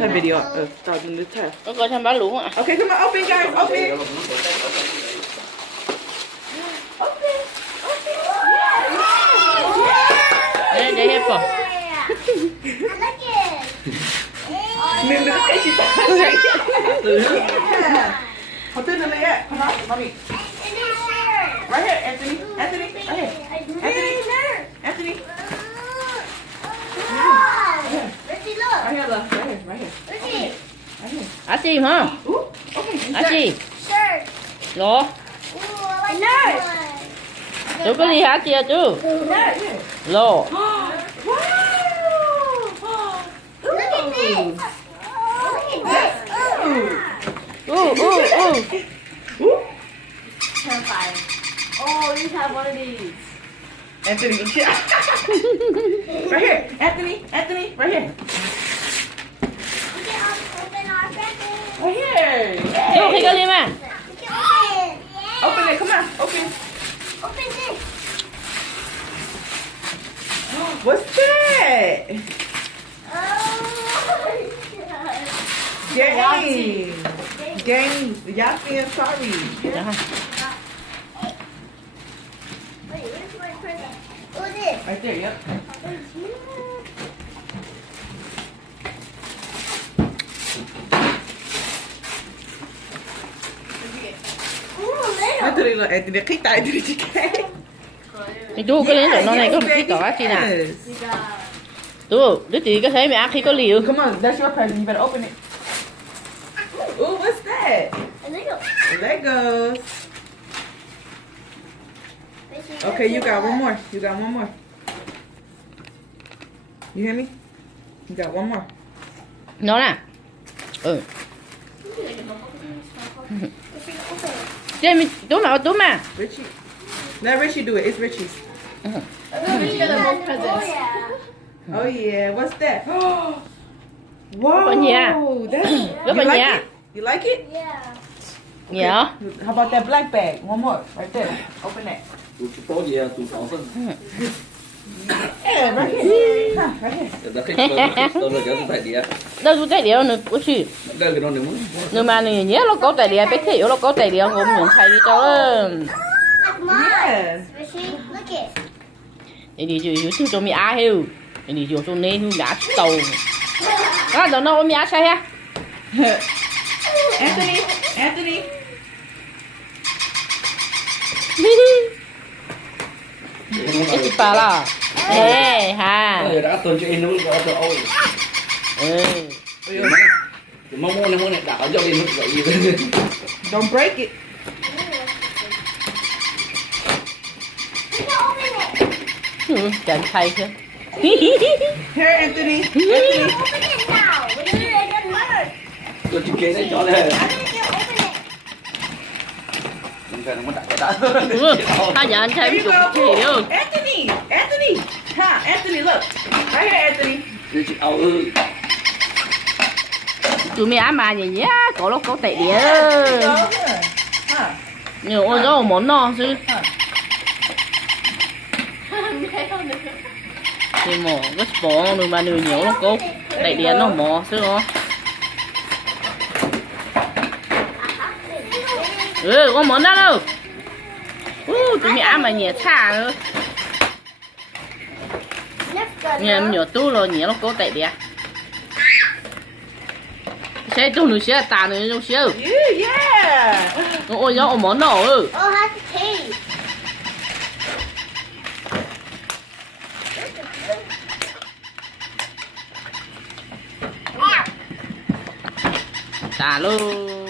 Turn video. Start doing the turn. Nó coi thăm bá lũ à. Okay, come on, open, guys, open. Để hết vào. Mình đừng cái chị ta. Họ tên là gì ạ? Come on, mommy. Right here, Anthony. Anthony, right here. Anthony. Anthony. Richie, look. Right here, love. Right here, right here. Richie. Right here. Á chim hả? Ooh, okay. Á chim. Shirt. Lọ. Ooh, I like nurse. Chú có đi hả chia chú? Nurse. Lọ. Wow. Look at this. Look at this. Terrifying. Oh, you have one of these. Anthony, right here. Anthony, Anthony, right here. We can open our presents. Right here. Chú khi có đi mà. We can open. Open it, come on, open. Open this. What's that? Oh. Games. Games. Y'all feel sorry. Dạ hả? Wait, where's my present? What's this? Right there, yep. Ooh, little. Anthony, look, Anthony, click that Anthony chicken. Thì chú có lên rồi nó này có một cái tỏ á chi nào. Yes. Chú, đứa chị có thấy mẹ ăn khi có liều. Come on, that's your present. You better open it. Ooh, what's that? A little. Legos. Okay, you got one more. You got one more. You hear me? You got one more. Nó nè. Ừ. Chị mình tú mà. Richie. Let Richie do it. It's Richie's. Oh, yeah. Oh yeah. What's that? Whoa. Con gì à? That's, Rất you là like nhà. it? You like it? Yeah. Dạ. How about that black bag? One more. Right there. Open that. Tụi gì à? Tụi phỏng phân. Yeah, right here. Huh, right here. Đã khách tôi là kéo tụi thầy đi á. Đâu chú tay điệu nữa có gì. Đây cái đó nếu muốn. Nhưng mà này nhớ nó có tay điệu bé thiểu nó có tay điệu ngủ nhận thay đi cho Look, mine. Yeah. Richie, look it. thì đi chú cho mi á hiu thì đi chú nên hiu ngã tàu đó rồi nó mi á sai ha Anthony. Anthony. cái chị bà là ê ha Đây đã tuần cho em nó có cho ôi. ừ Mong muốn này đảo cho em nó vậy gì. Don't break it. We can open it. chẳng thay chứ Here, Anthony. Anthony. Open it now. We did it. It doesn't work. Tôi chỉ kể đấy cho đây. I think you open it. Mình phải nó đặt cái đã. ta giờ anh thay Here một you chục go. thì được Anthony. Anthony. Huh, Anthony, look. Right here, Anthony. Đi chị áo ư. tụi mi á mà gì nhá có lúc có tay đĩa Here you go. Here. Huh. nhiều ôi đó món no chứ thì mỏ cái bỏ người mà người nhiều nó có tay đĩa nó mỏ chứ nó ừ có món đó đâu tụi mi á mà nhẹ xa nữa nhà nhỏ tu rồi nhẹ nó có tay đĩa xe tu nữa xe tà nữa trong xe Yeah. ôi đó món đó ừ Oh, it has the case. tà luôn